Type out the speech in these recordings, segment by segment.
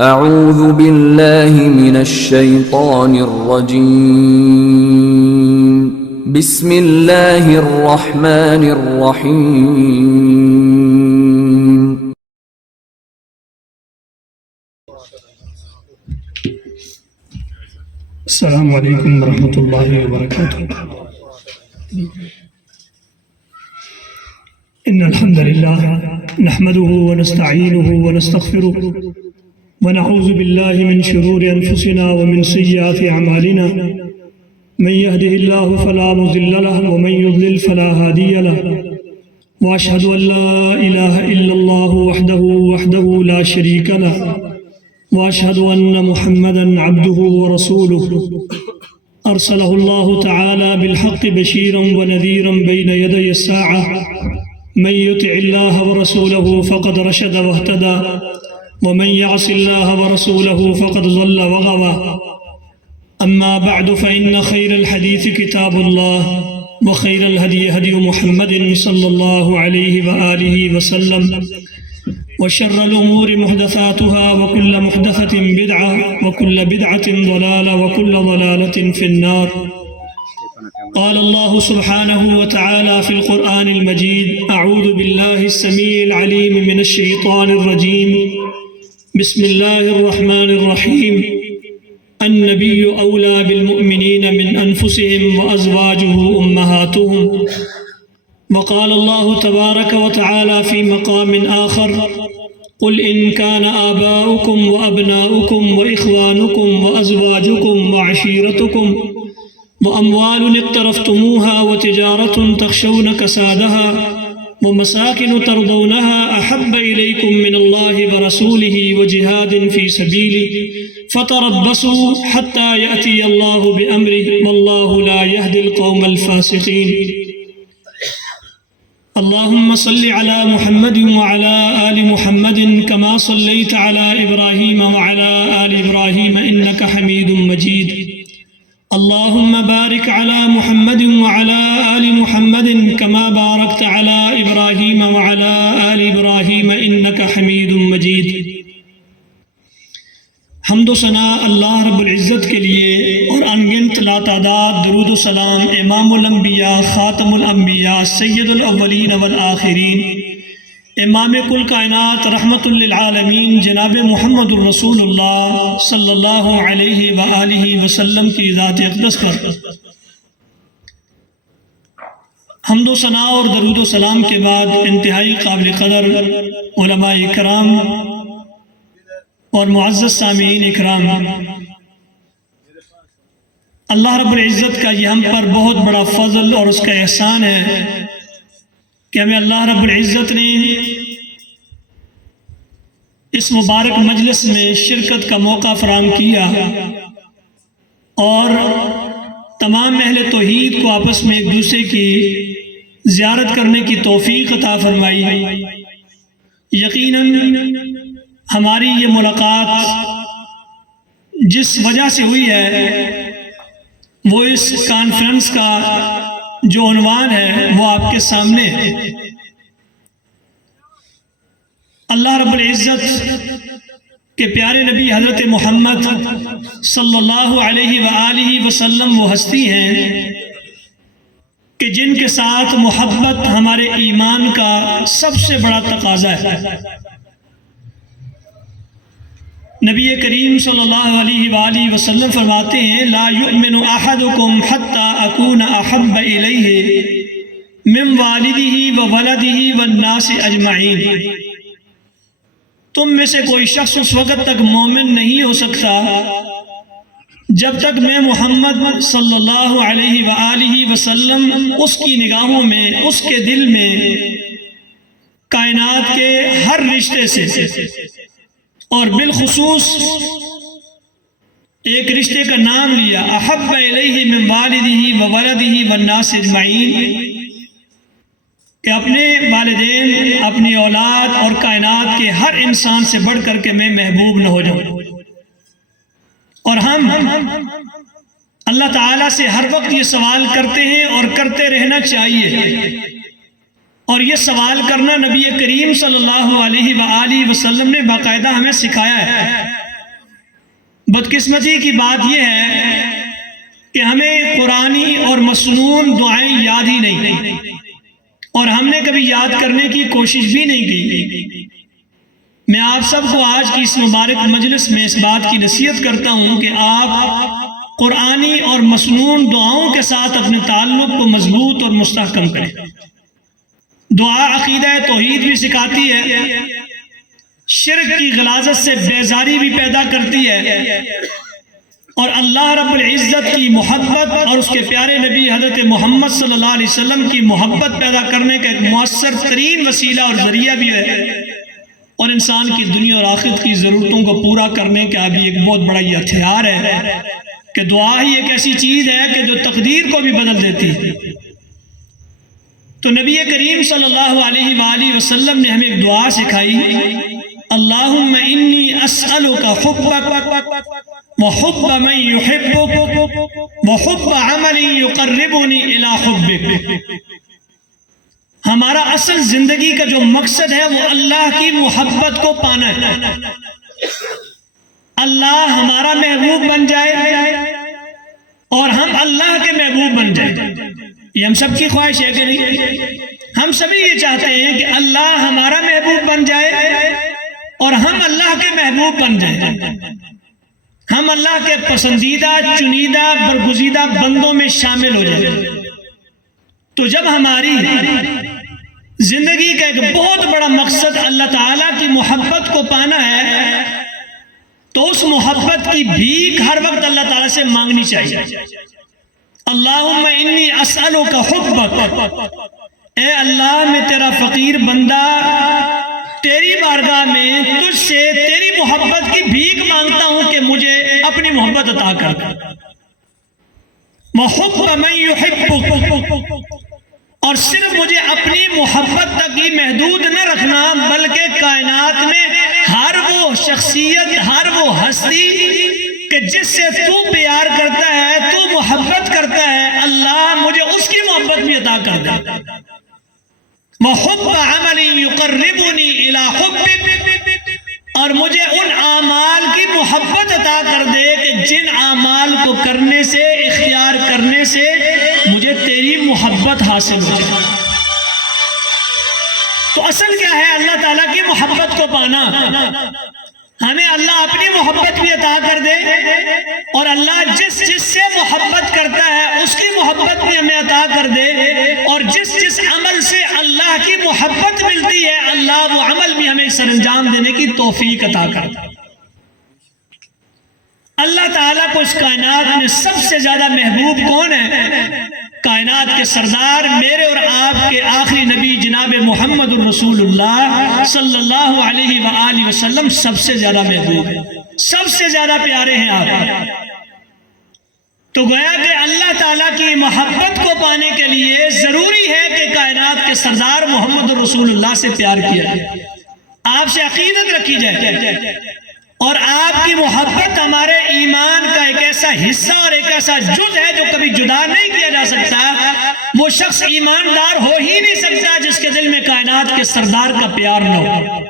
اعوذ باللہ من الشیطان الرجیم بسم اللہ الرحمن الرحیم السلام علیکم ورحمۃ اللہ وبرکاتہ۔ ان الحمد للہ نحمده ونستعینه ونستغفره ونعوذ باللہ من شرور انفسنا ومن سیئات اعمالنا من يهده الله فلا مضل له ومن يضلل فلا هادي له واشهد ان لا اله الا الله وحده لا شريك له واشهد ان محمدا عبده ورسوله ارسله الله تعالى بالحق بشيرا ونذيرا بين يدي الساعه من يطع الله ورسوله فقد رشد واهتدى ومن يعص الله ورسوله فقد ضل وغوى اما بعد فان خير الحديث كتاب الله وخير الهدي هدي محمد صلى الله عليه واله وسلم وشر الأمور محدثاتها وكل محدثة بدعة وكل بدعة ضلالة وكل ضلالة في النار. قال الله سبحانه وتعالى في القرآن المجيد: أعوذ بالله السميع العليم من الشيطان الرجيم. بسم الله الرحمن الرحيم. النبي أولى بالمؤمنين من أنفسهم وأزواجه أمهاتهم. وقال الله تبارك وتعالى في مقام آخر: قل إن كان آباؤكم وأبناؤكم وإخوانكم وأزواجكم وعشيرتكم وأموال اقترفتموها وتجارة تخشون كسادها ومساكن ترضونها أحب إليكم من الله ورسوله وجهاد في سبيله فتربصوا حتى يأتي الله بأمره والله لا يهدي القوم الفاسقين. اللهم صل على محمد وعلى آل محمد كما صليت على إبراهيم وعلى آل إبراهيم إنك حميد مجيد. اللهم بارك على محمد وعلى آل محمد كما باركت على إبراهيم وعلى آل إبراهيم إنك حميد مجيد. حمد و ثنا اللہ رب العزت کے لیے اور انگنت لا تعداد درود و سلام امام الانبیاء خاتم الانبیاء سید الاولین والآخرین امام کل کائنات رحمت للعالمین جناب محمد الرسول اللہ صلی اللہ علیہ وآلہ وسلم کی ذات اقدس پر حمد و ثنا اور درود و سلام کے بعد انتہائی قابل قدر علماء اکرام اور معزز سامعین اکرام، اللہ رب العزت کا یہ ہم پر بہت بڑا فضل اور اس کا احسان ہے کہ ہمیں اللہ رب العزت نے اس مبارک مجلس میں شرکت کا موقع فراہم کیا اور تمام اہل توحید کو آپس میں ایک دوسرے کی زیارت کرنے کی توفیق عطا فرمائی. یقیناً ہماری یہ ملاقات جس وجہ سے ہوئی ہے وہ اس کانفرنس کا جو عنوان ہے وہ آپ کے سامنے ہے. اللہ رب العزت کے پیارے نبی حضرت محمد صلی اللہ علیہ وآلہ وسلم وہ ہستی ہیں کہ جن کے ساتھ محبت ہمارے ایمان کا سب سے بڑا تقاضا ہے. نبی کریم صلی اللہ علیہ وآلہ وسلم فرماتے ہیں: لا یؤمن احدکم حتی اکون احب الیہ من والدہ وولدہ والناس اجمعین. تم میں سے کوئی شخص اس وقت تک مومن نہیں ہو سکتا جب تک میں محمد صلی اللہ علیہ وآلہ وسلم اس کی نگاہوں میں، اس کے دل میں کائنات کے ہر رشتے سے اور بالخصوص ایک رشتے کا نام لیا احب الیہ من والدہ وولدہ والناس اجمعین، کہ اپنے والدین، اپنی اولاد اور کائنات کے ہر انسان سے بڑھ کر کے میں محبوب نہ ہو جاؤں. اور ہم اللہ تعالیٰ سے ہر وقت یہ سوال کرتے ہیں اور کرتے رہنا چاہیے، اور یہ سوال کرنا نبی کریم صلی اللہ علیہ وآلہ وسلم نے باقاعدہ ہمیں سکھایا ہے۔ بدقسمتی کی بات یہ ہے کہ ہمیں قرآنی اور مسنون دعائیں یاد ہی نہیں، اور ہم نے کبھی یاد کرنے کی کوشش بھی نہیں کی۔ میں آپ سب کو آج کی اس مبارک مجلس میں اس بات کی نصیحت کرتا ہوں کہ آپ قرآنی اور مسنون دعاؤں کے ساتھ اپنے تعلق کو مضبوط اور مستحکم کریں۔ دعا عقیدہ توحید بھی سکھاتی ہے، شرک کی غلاظت سے بیزاری بھی پیدا کرتی ہے، اور اللہ رب العزت کی محبت اور اس کے پیارے نبی حضرت محمد صلی اللہ علیہ وسلم کی محبت پیدا کرنے کا ایک مؤثر ترین وسیلہ اور ذریعہ بھی ہے، اور انسان کی دنیا اور آخرت کی ضرورتوں کو پورا کرنے کا بھی ایک بہت بڑا یہ ہتھیار ہے کہ دعا ہی ایک ایسی چیز ہے کہ جو تقدیر کو بھی بدل دیتی ہے۔ تو نبی کریم صلی اللہ علیہ وآلہ وسلم نے ہمیں ایک دعا سکھائی، اللہم انی اسألک حبک وحب من یحبک وحب عمل یقربنی الی حبک۔ ہمارا اصل زندگی کا جو مقصد ہے وہ اللہ کی محبت کو پانا ہے، اللہ ہمارا محبوب بن جائے اور ہم اللہ کے محبوب بن جائیں۔ یہ ہم سب کی خواہش ہے کہ نہیں؟ ہم سبھی یہ چاہتے ہیں کہ اللہ ہمارا محبوب بن جائے اور ہم اللہ کے محبوب بن جائیں، ہم اللہ کے پسندیدہ چنیدہ برگزیدہ بندوں میں شامل ہو جائیں۔ تو جب ہماری زندگی کا ایک بہت بڑا مقصد اللہ تعالیٰ کی محبت کو پانا ہے تو اس محبت کی بھیک ہر وقت اللہ تعالیٰ سے مانگنی چاہیے۔ اللہم انی اسألک حبک، اے اللہ میں تیرا فقیر بندہ تیری بارگاہ میں تجھ سے تیری محبت کی بھیک مانگتا ہوں کہ مجھے اپنی محبت عطا کر۔ وحب من یحبک، اور صرف مجھے اپنی محبت تک ہی محدود نہ رکھنا بلکہ کائنات میں ہر وہ شخصیت، ہر وہ ہستی کہ جس سے تو پیار کرتا ہے، تو محبت کرتا ہے، اللہ مجھے اس کی محبت بھی عطا کر دے۔ وحب عمل یقربنی الی حبک، اور مجھے ان اعمال کی محبت عطا کر دے کہ جن اعمال کو کرنے سے، اختیار کرنے سے مجھے تیری محبت حاصل ہو جائے۔ تو اصل کیا ہے اللہ تعالیٰ کی محبت کو پانا؟ ہمیں اللہ اپنی محبت بھی عطا کر دے، اور اللہ جس جس سے محبت کرتا ہے اس کی محبت بھی ہمیں عطا کر دے، اور جس جس عمل سے اللہ کی محبت ملتی ہے اللہ وہ عمل بھی ہمیں سر انجام دینے کی توفیق عطا کر دے۔ اللہ تعالیٰ کو اس کائنات میں سب سے زیادہ محبوب کون ہے؟ کائنات کے سردار میرے اور آپ کے آخری نبی جناب محمد الرسول اللہ صلی اللہ علیہ وآلہ وسلم سب سے زیادہ محبوب ہیں، سب سے زیادہ پیارے ہیں آپ۔ تو گویا کہ اللہ تعالیٰ کی محبت کو پانے کے لیے ضروری ہے کہ کائنات کے سردار محمد الرسول اللہ سے پیار کیا جائے، آپ سے عقیدت رکھی جائے، اور آپ کی محبت ہمارے ایمان کا ایک ایسا حصہ اور ایک ایسا جز ہے جو کبھی جدا نہیں کیا جا سکتا۔ وہ شخص ایماندار ہو ہی نہیں سکتا جس کے دل میں کائنات کے سردار کا پیار نہ ہو۔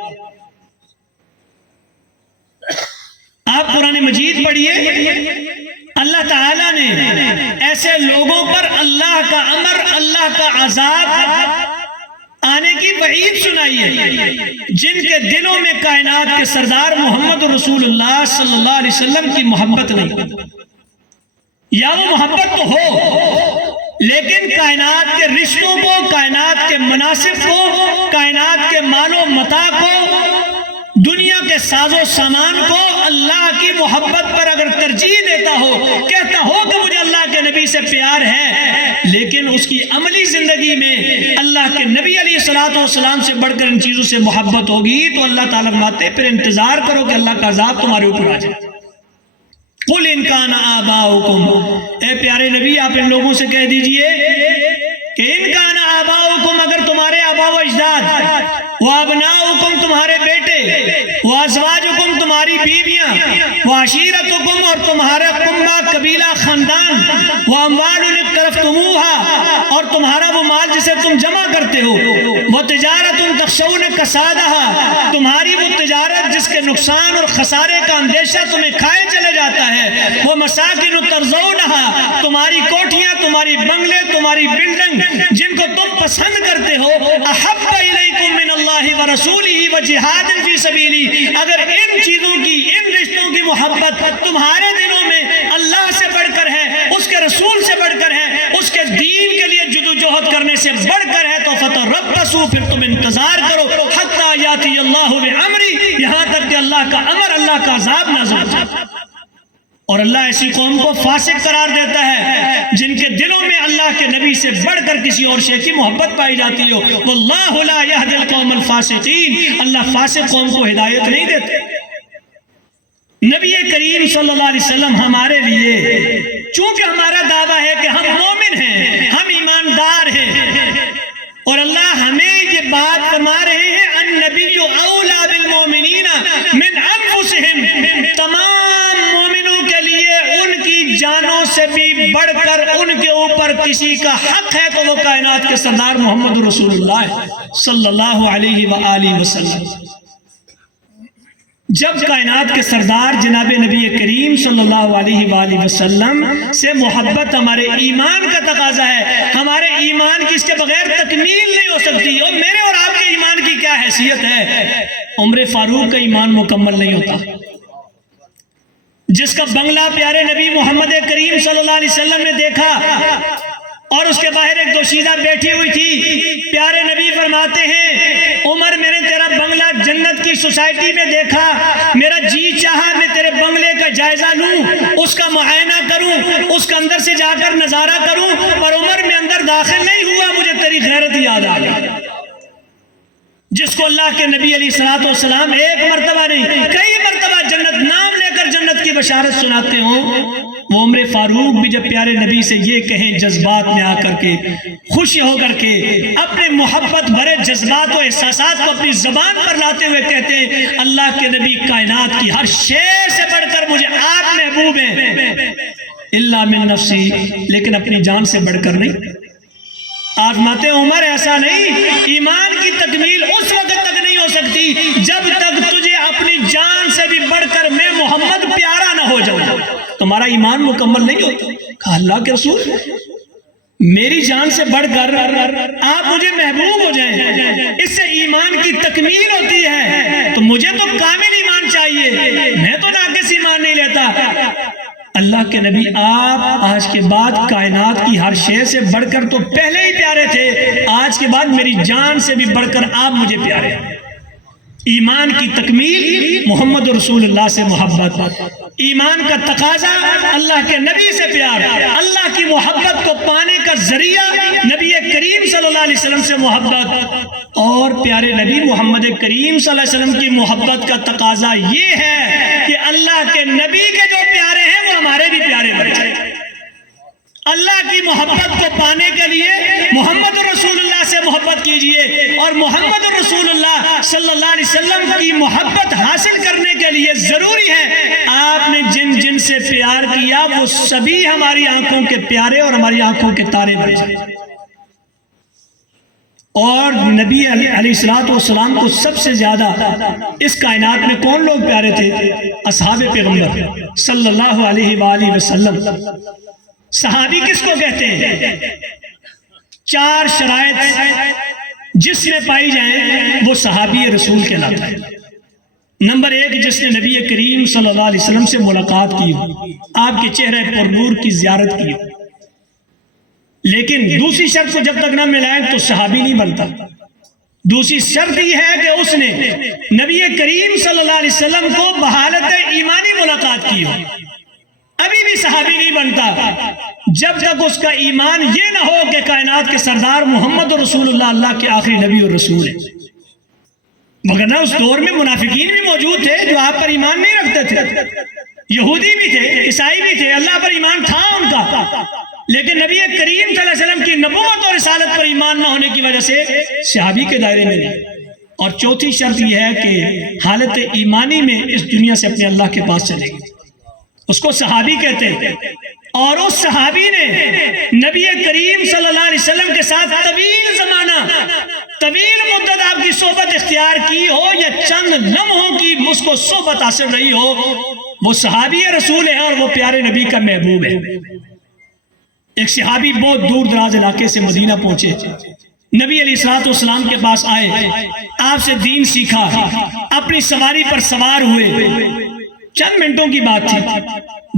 آپ قرآن مجید پڑھیے، اللہ تعالیٰ نے ایسے لوگوں پر اللہ کا امر، اللہ کا عذاب آنے کی وعید سنائی ہے جن کے دلوں میں کائنات کے سردار محمد رسول اللہ صلی اللہ علیہ وسلم کی محبت نہیں، یا وہ محبت تو ہو لیکن کائنات کے رشتوں کو، کائنات کے مناسب کو، کائنات کے مال و متاع کو، دنیا کے ساز و سامان کو اللہ کی محبت پر اگر ترجیح دیتا ہو، کہتا ہو کہ مجھے اللہ کے نبی سے پیار ہے، لیکن اس کی عملی زندگی میں اللہ کے نبی علیہ السلام سے بڑھ کر ان چیزوں سے محبت ہوگی، تو اللہ تعالیٰ فرماتے پھر انتظار کرو کہ اللہ کا عذاب تمہارے اوپر آ جائے۔ قُلْ إِنْ كَانَ آبَاؤُكُمْ، اے پیارے نبی آپ ان لوگوں سے کہہ دیجئے کہ إِنْ كَانَ آبَاؤُكُمْ آباؤکم اگر تمہارے آبا و اجداد، وابناؤکم تمہارے بیٹے، وازواجکم تمہاری بیویاں، وعشیرتکم اور تمہارا کنبہ قبیلہ خاندان، واموال اقترفتموہا اور تمہارا وہ مال جسے تم جمع کرتے ہو، وتجارت تخشون کسادہا تمہاری وہ تجارت جس کے نقصان اور خسارے کا اندیشہ تمہیں کھائے چلے جاتا ہے، وہ مساکن ترضونہا تمہاری کوٹھیاں، تمہاری بنگلے، تمہاری بلڈنگ جن کو تم پسند کرتے ہو، احب الیکم من اللہ ورسولہ وجہاد فی سبیلہ اگر ان چیزوں کی، ان رشتوں کی محبت تمہارے دلوں میں اللہ سے بڑھ کر ہے، اس کے رسول سے بڑھ کر ہے، اس کے دین کے لیے جدوجہد کرنے سے بڑھ کر ہے، تو فتربصوا پھر تم انتظار کرو حتی یاتی اللہ بامری یہاں تک کہ اللہ کا امر، اللہ کا عذاب نازل ہو جائے۔ اور اللہ ایسی قوم کو فاسق قرار دیتا ہے جن کے دلوں میں اللہ کے نبی سے بڑھ کر کسی اور شے کی محبت پائی جاتی ہو۔ واللہ لا یہدی القوم الفاسقین، اللہ فاسق قوم کو ہدایت نہیں دیتے۔ نبی کریم صلی اللہ علیہ وسلم ہمارے لیے، چونکہ ہمارا دعویٰ ہے کہ ہم مومن ہیں، ہم ایماندار ہیں، اور اللہ ہمیں یہ بات فرما رہے ہیں النبی اولا بالمومنین من انفسہم، تمام مومنوں کے لیے ان کی جانوں سے بھی بڑھ کر ان کے اوپر کسی کا حق ہے تو وہ کائنات کے سردار محمد رسول اللہ صلی اللہ علیہ وآلہ وسلم۔ جب کائنات کے سردار جناب نبی کریم صلی اللہ علیہ وآلہ وسلم سے محبت ہمارے ایمان کا تقاضا ہے، ہمارے ایمان کی اس کے بغیر تکمیل نہیں ہو سکتی، اور میرے اور آپ کے ایمان کی کیا حیثیت ہے؟ عمر فاروق کا ایمان مکمل نہیں ہوتا، جس کا بنگلہ پیارے نبی محمد کریم صلی اللہ علیہ وسلم نے دیکھا اور اس کے باہر ایک دوشیزہ بیٹھی ہوئی تھی، پیارے نبی فرماتے ہیں عمر میں نے تیرا بنگلہ جنت کی سوسائٹی میں دیکھا، میرا جی چاہا میں تیرے بنگلے کا جائزہ لوں، اس کا معائنہ کروں، اس کا اندر سے جا کر نظارہ کروں، پر عمر میں اندر داخل نہیں ہوا، مجھے تیری غیرت یاد آ گئی۔ جس کو اللہ کے نبی علیہ السلام ایک مرتبہ نہیں کئی مرتبہ جنت نام لے کر جنت کی بشارت سناتے ہوں، وہ عمر فاروق بھی جب پیارے نبی سے یہ کہیں جذبات میں آ کر کے، خوشی ہو کر کے، اپنے محبت بھرے جذبات و احساسات کو اپنی زبان پر لاتے ہوئے کہتے ہیں اللہ کے نبی کائنات کی ہر شے سے بڑھ کر مجھے آپ محبوب ہیں، الا من نفسی، لیکن اپنی جان سے بڑھ کر نہیں۔ آزماتے عمر ایسا نہیں، ایمان کی تکمیل اس وقت تک نہیں ہو سکتی جب تک تجھے اپنی جان سے بھی بڑھ کر میں محمد پیارا نہ ہو جاؤں، تمہارا ایمان مکمل نہیں ہوتا۔ کہا اللہ کے رسول میری جان سے بڑھ کر آپ مجھے محبوب ہو جائیں، اس سے ایمان کی تکمیل ہوتی ہے، تو مجھے تو کامل ایمان چاہیے، میں تو ناقص ایمان نہیں لیتا۔ اللہ کے نبی آپ آج کے بعد کائنات کی ہر شے سے بڑھ کر تو پہلے ہی پیارے تھے، آج کے بعد میری جان سے بھی بڑھ کر آپ مجھے پیارے ہیں۔ ایمان کی تکمیل محمد رسول اللہ سے محبت، ایمان کا تقاضا اللہ کے نبی سے پیار، اللہ کی محبت کو پانے کا ذریعہ نبی کریم صلی اللہ علیہ وسلم سے محبت، اور پیارے نبی محمد کریم صلی اللہ علیہ وسلم کی محبت کا تقاضا یہ ہے کہ اللہ کے نبی کے جو پیارے ہیں وہ ہمارے بھی پیارے بن جائیں۔ اللہ کی محبت کو پانے کے لیے محمد رسول اللہ سے محبت کیجئے، اور محمد رسول اللہ صلی اللہ علیہ وسلم کی محبت حاصل کرنے کے لیے ضروری ہے آپ نے جن جن سے پیار کیا وہ سبھی ہماری آنکھوں کے پیارے اور ہماری آنکھوں کے تارے بن جائیں۔ اور نبی علیہ السلام کو سب سے زیادہ اس کائنات میں کون لوگ پیارے تھے؟ اصحاب پیغمبر صلی اللہ علیہ وآلہ وسلم۔ صحابی کس کو کہتے ہیں؟ 4 شرائط جس میں پائی جائیں وہ صحابی رسول کہلاتا ہے۔ نمبر 1، جس نے نبی کریم صلی اللہ علیہ وسلم سے ملاقات کی ہو، آپ کے چہرے پر نور کی زیارت کی ہو، لیکن دوسری شرط کو جب تک نہ ملائیں تو صحابی نہیں بنتا۔ دوسری شرط یہ ہے کہ اس نے نبی کریم صلی اللہ علیہ وسلم کو بحالت ایمانی ملاقات کی ہو، ابھی بھی صحابی نہیں بنتا جب تک اس کا ایمان یہ نہ ہو کہ کائنات کے سردار محمد رسول اللہ اللہ کے آخری نبی اور رسول ہے۔ مگر اس دور میں منافقین بھی موجود تھے جو آپ پر ایمان نہیں رکھتے تھے، یہودی بھی تھے، عیسائی بھی تھے، اللہ پر ایمان تھا ان کا، لیکن نبی کریم صلی اللہ علیہ وسلم کی نبوت اور رسالت پر ایمان نہ ہونے کی وجہ سے صحابی کے دائرے میں نہیں۔ اور چوتھی شرط یہ ہے کہ حالت ایمانی میں اس دنیا سے اپنے اللہ کے پاس چلے گی، اس کو صحابی کہتے ہیں۔ اور اس صحابی نے نبی کریم صلی اللہ علیہ وسلم کے ساتھ طویل زمانہ، طویل مدت آپ کی صحبت اختیار کی ہو یا چند لمحوں کی اس کو صحبت حاصل رہی ہو، وہ صحابی رسول ہے اور وہ پیارے نبی کا محبوب ہے۔ ایک صحابی بہت دور دراز علاقے سے مدینہ پہنچے، نبی علیہ الصلوۃ والسلام کے پاس آئے، آپ سے دین سیکھا، اپنی سواری پر سوار ہوئے، چند منٹوں کی بات تھی،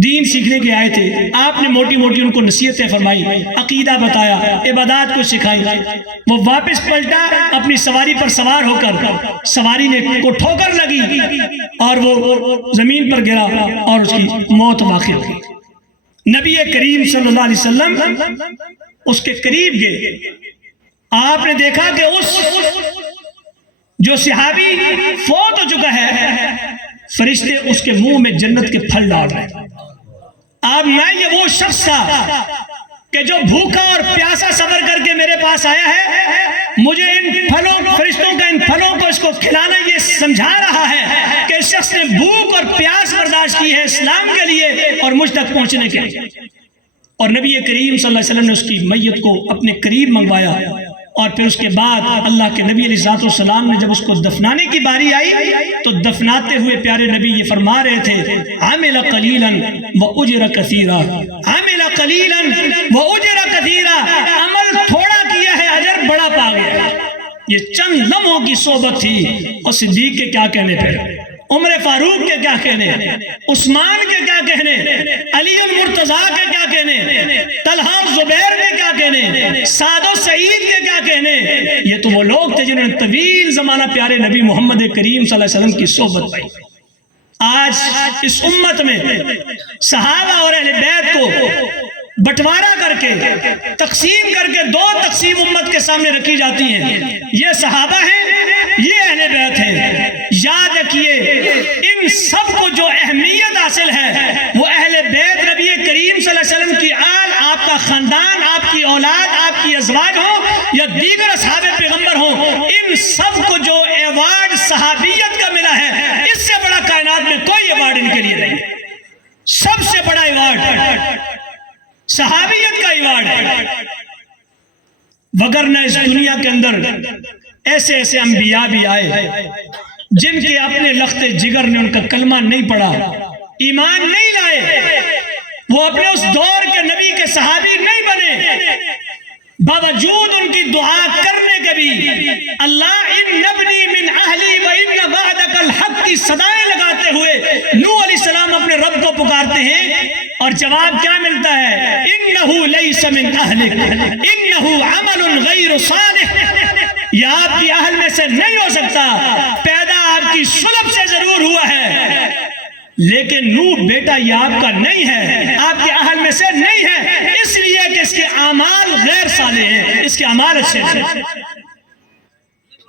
دین سیکھنے کے آئے تھے، آپ نے موٹی موٹی ان کو نصیحتیں فرمائی، عقیدہ بتایا، عبادات کو سکھائی۔ وہ واپس پلٹا، اپنی سواری پر سوار ہو کر سواری نے کو ٹھوکر لگی اور وہ زمین پر گرا اور اس کی موت واقع ہو گئی۔ نبی کریم صلی اللہ علیہ وسلم اس کے قریب گئے، آپ نے دیکھا کہ اس جو صحابی فوت ہو چکا ہے، فرشتے اس کے منہ میں جنت کے پھل ڈال رہے ہیں۔ اب میں یہ وہ شخص تھا کہ جو بھوکا اور پیاسا سفر کر کے میرے پاس آیا ہے، مجھے ان پھلوں، فرشتوں کا ان پھلوں کو اس کو کھلانا یہ سمجھا رہا ہے کہ اس شخص نے بھوک اور پیاس برداشت کی ہے اسلام کے لیے اور مجھ تک پہنچنے کے لیے۔ اور نبی کریم صلی اللہ علیہ وسلم نے اس کی میت کو اپنے قریب منگوایا، اور پھر اس کے بعد اللہ کے نبی علیہ السلام نے جب اس کو دفنانے کی باری آئی تو دفناتے ہوئے پیارے نبی یہ فرما رہے تھے، عمل قلیلا واجر کثیرا، عمل قلیلا واجر کثیرا، عمل تھوڑا کیا ہے اجر بڑا پا گیا۔ یہ چند لمحوں کی صحبت تھی، اور صدیق کے کیا کہنے پہ، عمر فاروق کے کیا کہنے، عثمان کے کیا کہنے، علی المرتضیٰ کے کیا کہنے، طلحہ زبیر کے کیا کہنے، سعد و سعید کے کیا کہنے۔ یہ تو وہ لوگ تھے جنہوں نے طویل زمانہ پیارے نبی محمد کریم صلی اللہ علیہ وسلم کی صحبت پائی۔ آج اس امت میں صحابہ اور اہل بیت کو بٹوارا کر کے، تقسیم کر کے دو تقسیم امت کے سامنے رکھی جاتی ہیں، یہ صحابہ ہیں، یہ اہل بیت ہیں۔ یاد رکھیے ان سب کو جو اہمیت حاصل ہے وہ اہل بیت نبی کریم صلی اللہ علیہ وسلم کی آل، آپ کا خاندان، آپ کی اولاد، آپ کی ازواج ہو یا دیگر اصحاب پیغمبر ہوں، ان سب کو جو ایوارڈ صحابیت کا ملا ہے، اس سے بڑا کائنات میں کوئی ایوارڈ ان کے لیے نہیں۔ سب سے بڑا ایوارڈ صحابیت کا ایوارڈ ہے، وگرنہ اس دنیا کے اندر ایسے ایسے انبیاء بھی آئے جن کے اپنے لخت جگر نے ان کا کلمہ نہیں پڑھا، ایمان نہیں لائے، وہ اپنے اس دور کے نبی کے صحابی نہیں بنے، باوجود ان کی دعا کرنے کے بھی اللہ ان نبنی من اہلی و ان وعدک الحق کی صدائیں لگاتے ہوئے نوح علیہ السلام اپنے رب کو پکارتے ہیں، اور جواب کیا ملتا ہے، انہو لیس من اہلک انہو عمل غیر صالح، یہ آپ کی اہل میں سے نہیں ہو سکتا، پیدا آپ کی صلب سے ضرور ہوا ہے، لیکن نوح بیٹا یہ آپ کا نہیں ہے، آپ کے اہل میں سے نہیں ہے، اس لیے کہ اس کے اعمال غیر صالح ہیں، اس کے اعمال اچھے ہیں۔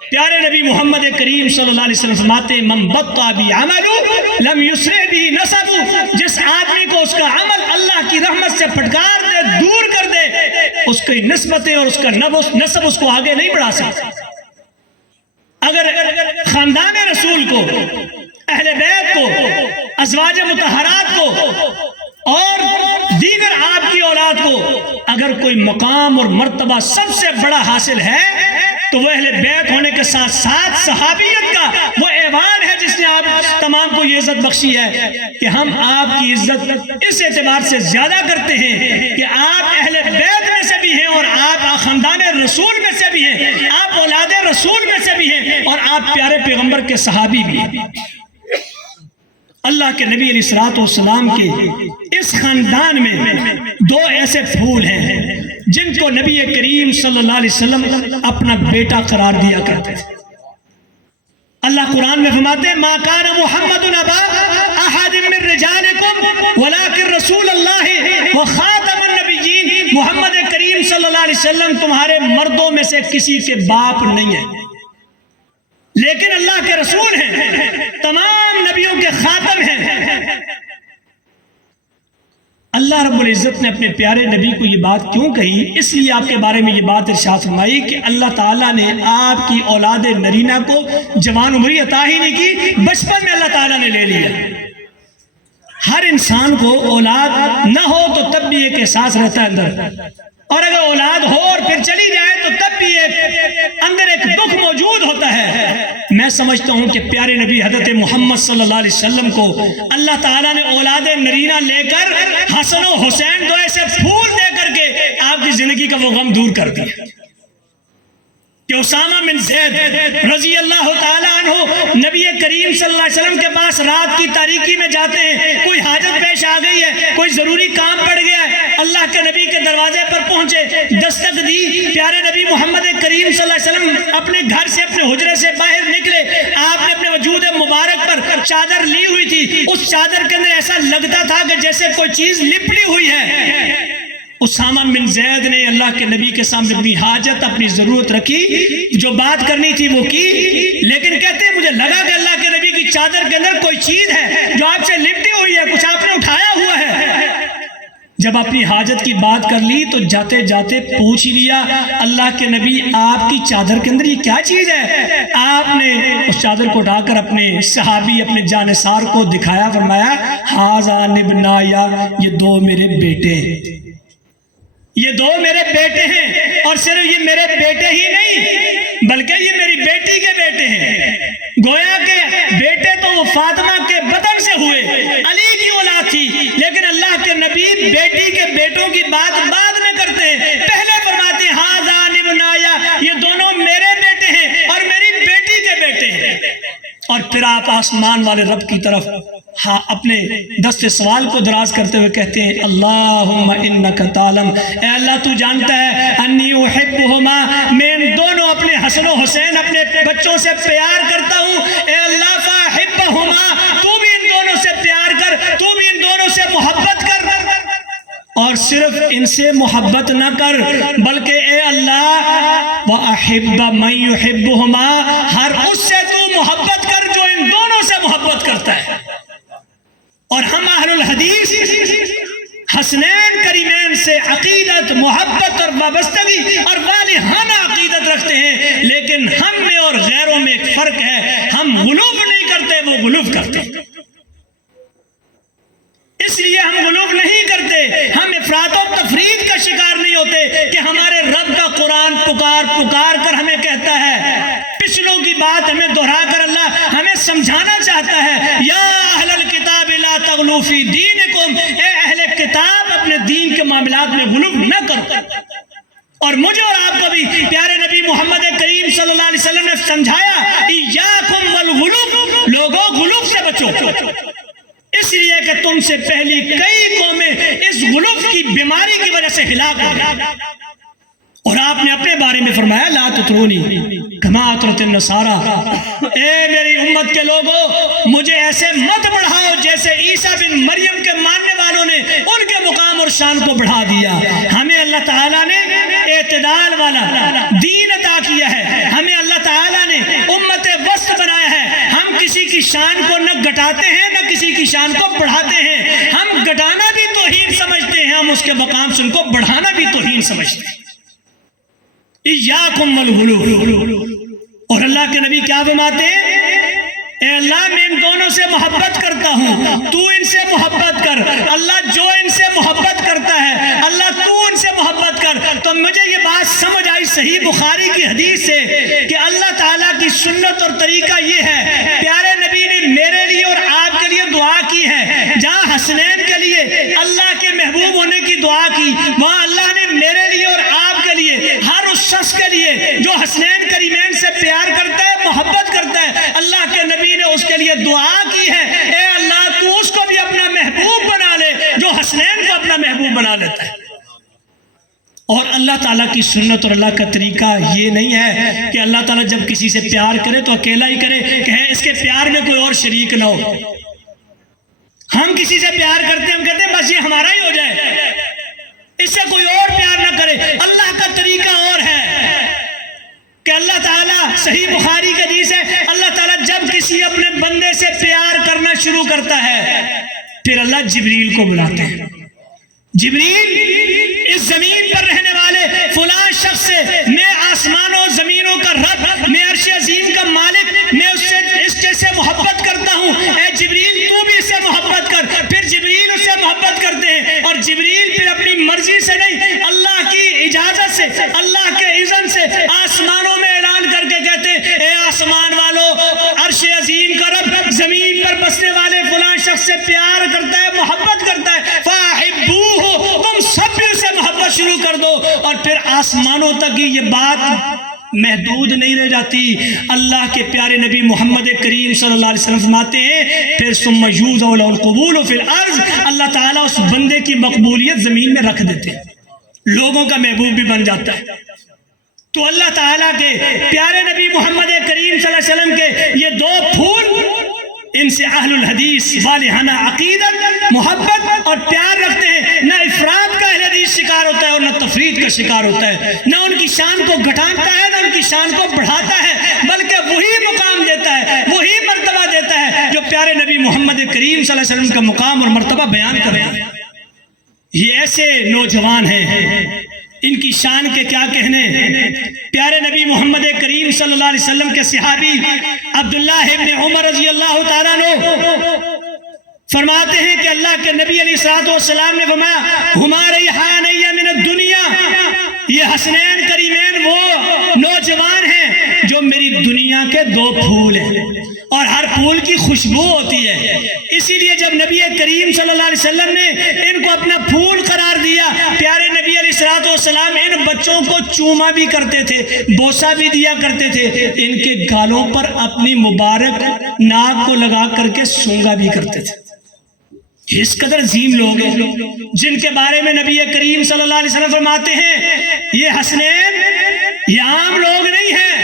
پیارے نبی محمد کریم صلی اللہ علیہ وسلم فرماتے ہیں، من بطأ بعمله لم یسرع به نسبه، جس آدمی کو اس کا عمل اللہ کی رحمت سے پھٹکار دے، دور کر دے، اس کی نسبتیں اور اس کا نسب اس کو آگے نہیں بڑھا سکتا۔ اگر خاندان رسول کو، اہل بیت کو، ازواج مطہرات کو اور دیگر آپ کی اولاد کو اگر کوئی مقام اور مرتبہ سب سے بڑا حاصل ہے تو وہ اہل بیت ہونے کے ساتھ ساتھ صحابیت کا وہ ایوان ہے جس نے آپ تمام کو یہ عزت بخشی ہے کہ ہم آپ کی عزت اس اعتبار سے زیادہ کرتے ہیں کہ آپ اہل بیت میں سے بھی ہیں اور آپ خاندان رسول میں سے بھی ہیں، آپ اولاد رسول میں سے بھی ہیں اور آپ پیارے پیغمبر کے صحابی بھی ہیں۔ اللہ کے نبی علیہ الصلوۃ والسلام کے اس خاندان میں دو ایسے پھول ہیں جن کو نبی کریم صلی اللہ علیہ وسلم اپنا بیٹا قرار دیا کرتے تھے۔ اللہ قرآن میں فرماتے ہیں، ما کان محمد ابا احد من رجالکم ولکن رسول اللہ وخاتم النبیین، محمد کریم صلی اللہ علیہ وسلم تمہارے مردوں میں سے کسی کے باپ نہیں ہے لیکن اللہ کے رسول ہیں، تمام نبیوں کے خاتم ہیں۔ اللہ رب العزت نے اپنے پیارے نبی کو یہ بات کیوں کہی؟ اس لیے آپ کے بارے میں یہ بات ارشاد فرمائی کہ اللہ تعالیٰ نے آپ کی اولاد نرینہ کو جوان عمری عطا ہی نہیں کی، بچپن میں اللہ تعالیٰ نے لے لیا۔ ہر انسان کو اولاد نہ ہو تو تب بھی ایک احساس رہتا ہے اندر، اور اگر اولاد ہو اور پھر چلی جائے تو تب بھی اندر ایک دکھ موجود ہوتا ہے۔ میں سمجھتا ہوں کہ پیارے نبی حضرت محمد صلی اللہ علیہ وسلم کو اللہ تعالیٰ نے اولاد نرینہ لے کر حسن و حسین دو ایسے پھول دے کر کے آپ کی زندگی کا وہ غم دور کر دیا کہ اسامہ بن زید رضی اللہ تعالیٰ عنہ نبی کریم صلی اللہ علیہ وسلم کے پاس رات کی تاریکی میں جاتے ہیں، کوئی حاجت پیش آ گئی ہے، کوئی ضروری کام پڑ گیا ہے، اللہ کے نبی کے دروازے پر پہنچے، دستک دی، پیارے نبی محمد کریم صلی اللہ علیہ وسلم اپنے گھر سے اپنے حجرے سے باہر نکلے، آپ نے اپنے وجود مبارک پر چادر لی ہوئی تھی، اس چادر کے اندر ایسا لگتا تھا کہ جیسے کوئی چیز لپٹی ہوئی ہے۔ اسامہ بن زید نے اللہ کے نبی کے سامنے اپنی حاجت اپنی ضرورت رکھی، جو بات کرنی تھی وہ کی، لیکن کہتے ہیں مجھے لگا کہ اللہ کے نبی کی چادر کے اندر کوئی چیز ہے جو آپ سے لپٹی ہوئی ہے، کچھ آپ نے اٹھایا ہوا ہے۔ جب اپنی حاجت کی بات کر لی تو جاتے جاتے پوچھ ہی لیا، اللہ کے نبی آپ کی چادر کے اندر یہ کیا چیز ہے؟ آپ نے اس چادر کو اٹھا کر اپنے صحابی اپنے جانثار کو دکھایا، فرمایا ھذا ابنایا، یہ دو میرے بیٹے ہیں، یہ دو میرے بیٹے ہیں، اور صرف یہ میرے بیٹے ہی نہیں بلکہ یہ میری بیٹی کے بیٹے ہیں۔ گویا کہ بیٹے تو وہ فاطمہ کے بدن سے ہوئے، علی کی اولاد تھی، لیکن اللہ کے نبی بیٹی کے بیٹوں کی بات بعد میں کرتے ہیں، پہلے فرماتے ہیں ھذا ابنایا، یہ دونوں میرے بیٹے ہیں اور میری بیٹی کے بیٹے ہیں۔ اور پھر آپ آسمان والے رب کی طرف اپنے دست سوال کو دراز کرتے ہوئے کہتے ہیں اللہم انک تعلم، اے اللہ تو جانتا ہے انی احبہما، میں ان دونوں اپنے حسن و حسین اپنے بچوں سے پیار کرتا ہوں، اے اللہ فاحبہما، تو بھی ان دونوں سے پیار کر، تو بھی ان دونوں سے محبت کر، اور صرف ان سے محبت نہ کر بلکہ اے اللہ وَأَحِبَّ مَن يُحِبُّهُمَا، ہر اس سے تو محبت کر جو ان دونوں سے محبت کرتا ہے۔ اور ہم اہل الحدیث حسنین کریمین سے عقیدت، محبت اور وابستگی اور والہانہ عقیدت رکھتے ہیں، لیکن ہم میں اور غیروں میں ایک فرق ہے، ہم غلوف نہیں کرتے، وہ غلوف کرتے ہیں۔ اس لیے ہم غلوف نہیں کرتے، ہم افراط و تفرید کا شکار نہیں ہوتے کہ ہمارے رب کا قرآن پکار پکار کر ہمیں کہتا ہے، پچھلوں کی بات ہمیں دہرا کر اللہ ہمیں سمجھانا چاہتا ہے، یا اہل الکتاب لا تغلوا فی دینکم، اے اہل کتاب اپنے دین کے معاملات میں غلو نہ کرو۔ اور مجھے اور آپ کو بھی پیارے نبی محمد کریم صلی اللہ علیہ وسلم نے سمجھایا ایاکم والغلو، لوگوں غلو سے بچو، اس لیے کہ تم سے پہلی کئی قومیں اس غلوف کی بیماری کی وجہ سے ہلاک ہو گئی۔ اور آپ نے اپنے بارے میں فرمایا لا تطرونی کما اطرت النصارى، اے میری امت کے لوگوں مجھے ایسے مت بڑھاؤ جیسے عیسیٰ بن مریم کے ماننے والوں نے ان کے مقام اور شان کو بڑھا دیا۔ ہمیں اللہ تعالیٰ نے اعتدال والا دین عطا کیا ہے، ہمیں اللہ تعالیٰ نے امت وسط بنایا ہے، ہم کسی کی شان کو نہ گھٹاتے ہیں نہ کسی کی شان کو بڑھاتے ہیں، ہم گھٹانا بھی توہین سمجھتے ہیں، ہم اس کے مقام سے ان کو بڑھانا بھی توہین سمجھتے ہیں۔ ایاکم والغلو، اور اللہ کے نبی کیا فرماتے ہیں؟ اے اللہ میں ان دونوں سے محبت کرتا ہوں، تو ان سے محبت کر، اللہ جو ان سے محبت کرتا ہے اللہ تو ان سے محبت کر۔ تو مجھے یہ بات سمجھ آئی صحیح بخاری کی حدیث سے کہ اللہ تعالیٰ کی سنت اور طریقہ یہ ہے، پیارے نبی نے میرے لیے اور آپ کے لیے دعا کی ہے، جہاں حسنین کے لیے اللہ کے محبوب ہونے کی دعا کی، وہاں اللہ نے میرے لیے اور آپ کے لیے ہر اس شخص کے لیے جو حسنین کریمین سے پیار کرتا ہے محبت کرتا ہے، اللہ کے نبی نے اس کے لیے دعا کی ہے، اے اللہ تو اس کو بھی اپنا محبوب بنا لے جو حسنین کو اپنا محبوب بنا لیتا ہے۔ اور اللہ تعالیٰ کی سنت اور اللہ کا طریقہ یہ نہیں ہے کہ اللہ تعالیٰ جب کسی سے پیار کرے تو اکیلا ہی کرے، کہ اس کے پیار میں کوئی اور شریک نہ ہو۔ ہم کسی سے پیار کرتے ہیں، ہم کہتے ہیں بس یہ ہمارا ہی ہو جائے، اس سے کوئی اور پیار نہ کرے۔ اللہ کا طریقہ اور ہے کہ اللہ تعالیٰ صحیح بخاری کا حدیث ہے، اللہ تعالیٰ جب کسی اپنے بندے سے پیار کرنا شروع کرتا ہے پھر اللہ جبریل کو بلاتے ہیں، جبریل اس زمین پر رہنے والے فلاں شخص سے میں آسمانوں و زمینوں کا رب، میں عرش عظیم کا مالک، میں اس سے محبت کرتا ہوں، اے جبریل تو بھی اس سے محبت کر۔ پھر جبریل اس سے محبت کرتے ہیں، اور جبریل پھر اپنی مرضی سے نہیں، اللہ کی اجازت سے، اللہ کے اذن سے آسمانوں میں اعلان کر کے کہتے ہیں اے آسمان والو، عرش عظیم کا رب زمین پر بسنے والے فلاں شخص سے پیار کرتا ہے، محبت کرتا ہے، فاحبوہ، تم سب بھی اسے محبت شروع کر دو۔ اور پھر آسمانوں تک یہ بات محدود نہیں رہ جاتی، اللہ کے پیارے نبی محمد کریم صلی اللہ علیہ وسلم فرماتے ہیں پھر ثم یوضع له القبول فی الارض، اللہ تعالیٰ اس بندے کی مقبولیت زمین میں رکھ دیتے ہیں، لوگوں کا محبوب بھی بن جاتا ہے۔ تو اللہ تعالیٰ کے پیارے نبی محمد کریم صلی اللہ علیہ وسلم کے یہ دو پھول، ان سے اہل الحدیث صالحانہ عقیدت، محبت اور پیار رکھتے ہیں، نہ افراد کا اہل حدیث شکار ہوتا ہے اور نہ تفرید کا شکار ہوتا ہے، نہ ان کی شان کو گھٹاتا ہے نہ ان کی شان کو بڑھاتا ہے، بلکہ وہی مقام دیتا ہے، وہی مرتبہ دیتا ہے جو پیارے نبی محمد کریم صلی اللہ علیہ وسلم کا مقام اور مرتبہ بیان کرتا ہے۔ یہ ایسے نوجوان ہیں، ان کی شان کے کیا کہنے۔ پیارے نبی محمد کریم صلی اللہ علیہ وسلم کے صحابی عبداللہ ابن عمر رضی اللہ تعالیٰ عنہ فرماتے ہیں کہ اللہ کے نبی علیہ السلام نے فرمایا ہما ریحانی من الدنیا، یہ حسنین کریمین وہ نوجوان ہیں جو میری دنیا کے دو پھول ہیں، اور ہر پھول کی خوشبو ہوتی ہے، اسی لیے جب نبی کریم صلی اللہ علیہ وسلم نے ان کو اپنا پھول قرار دیا، پیارے نبی علیہ السلام ان بچوں کو چوما بھی کرتے تھے، بوسہ بھی دیا کرتے تھے، ان کے گالوں پر اپنی مبارک ناک کو لگا کر کے سونگا بھی کرتے تھے۔ اس قدر عظیم لوگ ہیں جن کے بارے میں نبی کریم صلی اللہ علیہ وسلم فرماتے ہیں یہ حسنین یہ عام لوگ نہیں ہیں،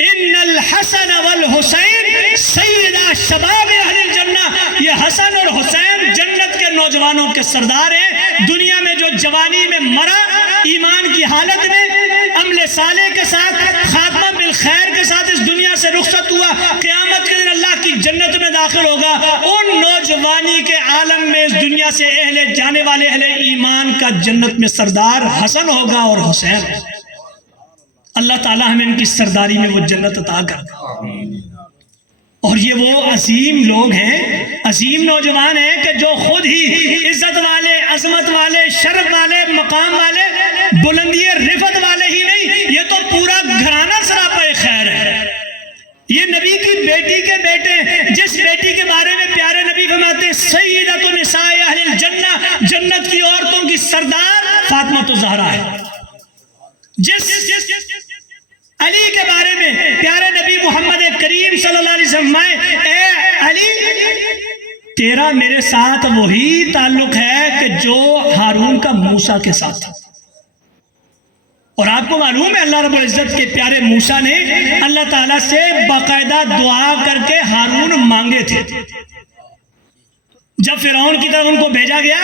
ان الحسن والحسین سیدہ شباب اہل الجنہ، یہ حسن اور حسین جنت کے نوجوانوں کے سردار ہیں۔ دنیا میں جو جوانی میں مرا، ایمان کی حالت میں، عمل صالح کے ساتھ، خاتمہ بالخیر کے ساتھ اس دنیا سے رخصت ہوا، قیامت کے دن اللہ کی جنت میں داخل ہوگا، ان نوجوانی کے عالم میں اس دنیا سے جانے والے اہل ایمان کا جنت میں سردار حسن ہوگا اور حسین۔ اللہ تعالیٰ ہمیں ان کی سرداری میں وہ جنت عطا کر۔ اور یہ وہ عظیم لوگ ہیں، عظیم نوجوان ہیں کہ جو خود ہی عزت والے، عظمت والے، شرف والے، مقام والے، بلندی رفت والے ہی نہیں، یہ تو پورا گھرانہ سراپا خیر ہے۔ یہ نبی کی بیٹی کے بیٹے، جس بیٹی کے بارے میں پیارے نبی فرماتے ہیں سیدۃ نساء اہل الجنہ، جنت کی عورتوں کی سردار فاطمہ الزہرا ہے۔ جس علی کے بارے میں پیارے نبی محمد کریم صلی اللہ علیہ وسلم اے علی تیرا میرے ساتھ وہی تعلق ہے کہ جو ہارون کا موسیٰ کے ساتھ، اور آپ کو معلوم ہے اللہ رب العزت کے پیارے موسیٰ نے اللہ تعالیٰ سے باقاعدہ دعا کر کے ہارون مانگے تھے۔ جب فرعون کی طرف ان کو بھیجا گیا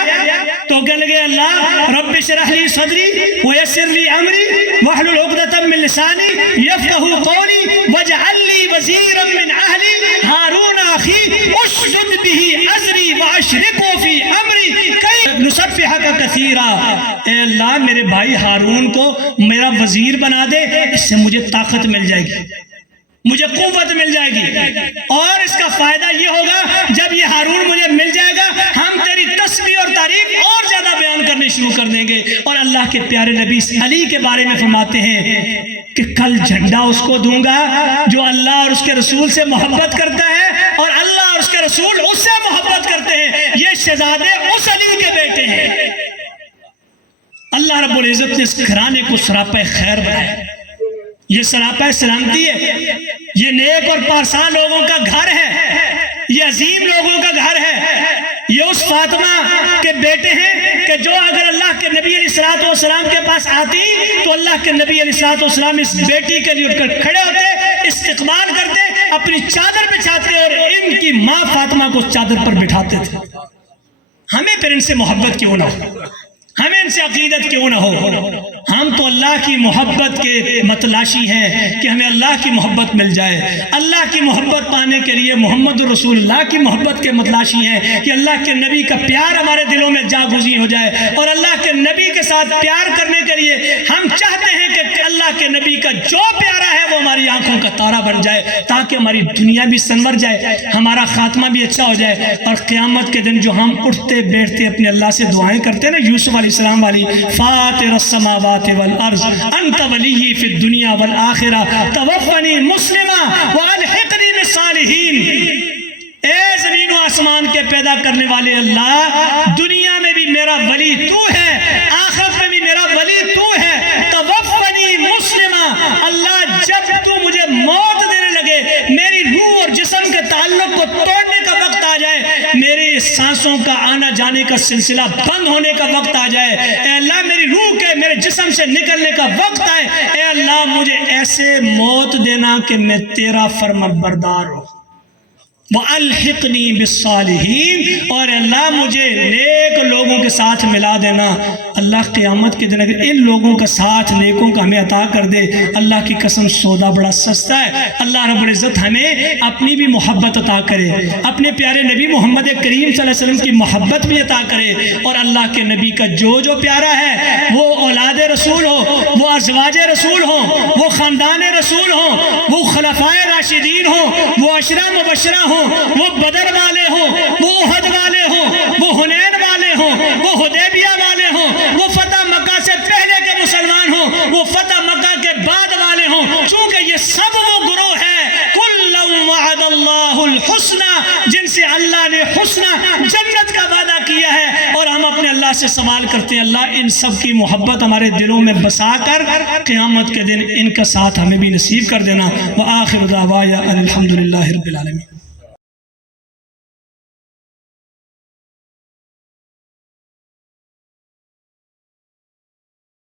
تو کہنے لگے اللہ رب اشرح لی صدری ویسر لی امری واحلل عقدۃ من لسانی یفقهوا قولی واجعل لی وزیرا من اہلی ہارون اخی اشدد به ازری واشرکه فی امری کی نسبحک کثیرا۔ اے اللہ میرے بھائی ہارون کو میرا وزیر بنا دے، اس سے مجھے طاقت مل جائے گی، مجھے قوت مل جائے گی، اور اس کا فائدہ یہ ہوگا جب یہ ہارون مجھے مل جائے گا ہم تیری تسبیح اور تعریف اور زیادہ بیان کرنے شروع کر دیں گے۔ اور اللہ کے پیارے نبی علی کے بارے میں فرماتے ہیں کہ کل جھنڈا اس کو دوں گا جو اللہ اور اس کے رسول سے محبت کرتا ہے، اور اللہ اور اس کے رسول اس سے محبت کرتے ہیں، یہ شہزادے اس علی کے بیٹے ہیں۔ اللہ رب العزت نے اس گھرانے کو سراپا خیر بنایا، یہ سراپا سلامتی ہے، یہ نیک اور پارساں لوگوں کا گھر ہے، یہ عظیم لوگوں کا گھر ہے، یہ اس فاطمہ کے بیٹے ہیں کہ جو اگر اللہ کے نبی علیہ السلام کے پاس آتی تو اللہ کے نبی علیہ السلام اس بیٹی کے لیے اٹھ کر کھڑے ہوتے، استقبال کرتے، اپنی چادر بچھاتے اور ان کی ماں فاطمہ کو چادر پر بٹھاتے تھے۔ ہمیں پھر ان سے محبت کیوں نہ ہو؟ ہمیں ان سے عقیدت کیوں نہ ہو؟ ہم تو اللہ کی محبت کے متلاشی ہیں کہ ہمیں اللہ کی محبت مل جائے۔ اللہ کی محبت پانے کے لیے محمد رسول اللہ کی محبت کے متلاشی ہیں کہ اللہ کے نبی کا پیار ہمارے دلوں میں جاگزین ہو جائے، اور اللہ کے نبی کے ساتھ پیار کرنے کے لیے ہم چاہتے ہیں کہ اللہ کے نبی کا جو پیارا ہے وہ ہماری آنکھوں کا تارا بن جائے، تاکہ ہماری دنیا بھی سنور جائے، ہمارا خاتمہ بھی اچھا ہو جائے، اور قیامت کے دن جو ہم اٹھتے بیٹھتے اپنے اللہ سے دعائیں کرتے ہیں نا، یوسف علیہ السلام والی، فاطر السماوات والارض انت ولی فی الدنیا والآخرہ توفنی مسلما والحقنی بالصالحین۔ اے زمین و آسمان کے پیدا کرنے والے اللہ، دنیا میں بھی میرا ولی تو ہے، آخرت میں بھی میرا ولی تو ہے، توفنی مسلما۔ اللہ جب تو مجھے موت دینے لگے، میری روح اور جسم کے تعلق کو توڑنے کا وقت آ جائے، میری سانسوں کا آنا جانے کا سلسلہ بند ہونے کا وقت آ جائے، اے اللہ میری روح کے میرے جسم سے نکلنے کا وقت آئے، اے اللہ مجھے ایسے موت دینا کہ میں تیرا فرمانبردار ہوں۔ وَأَلْحِقْنِي بِالصَّالِحِينَ، اور اللہ مجھے نیک لوگوں کے ساتھ ملا دینا۔ اللہ قیامت کے دن اگر ان لوگوں کا ساتھ نیکوں کا ہمیں عطا کر دے، اللہ کی قسم سودا بڑا سستا ہے۔ اللہ رب العزت ہمیں اپنی بھی محبت عطا کرے، اپنے پیارے نبی محمد کریم صلی اللہ علیہ وسلم کی محبت بھی عطا کرے، اور اللہ کے نبی کا جو پیارا ہے، وہ اولاد رسول ہو، وہ ازواج رسول ہو، وہ خاندان رسول ہو، وہ خلفائے راشدین ہو، وہ عشرہ مبشرہ ہو، وہ بدر والے ہوں، وہ احد والے ہوں، وہ حنین والے ہوں، وہ حدیبیہ والے ہوں، وہ فتح مکہ سے پہلے کے مسلمان ہوں، وہ فتح مکہ کے بعد والے ہوں، چونکہ یہ سب وہ گروہ ہے کُلًّا وعد اللہ الحسنى، جن سے اللہ نے حسنى جنت کا وعدہ کیا ہے، اور ہم اپنے اللہ سے سوال کرتے ہیں اللہ ان سب کی محبت ہمارے دلوں میں بسا کر قیامت کے دن ان کا ساتھ ہمیں بھی نصیب کر دینا۔ وآخر دعوانا الحمدللہ رب العالمین۔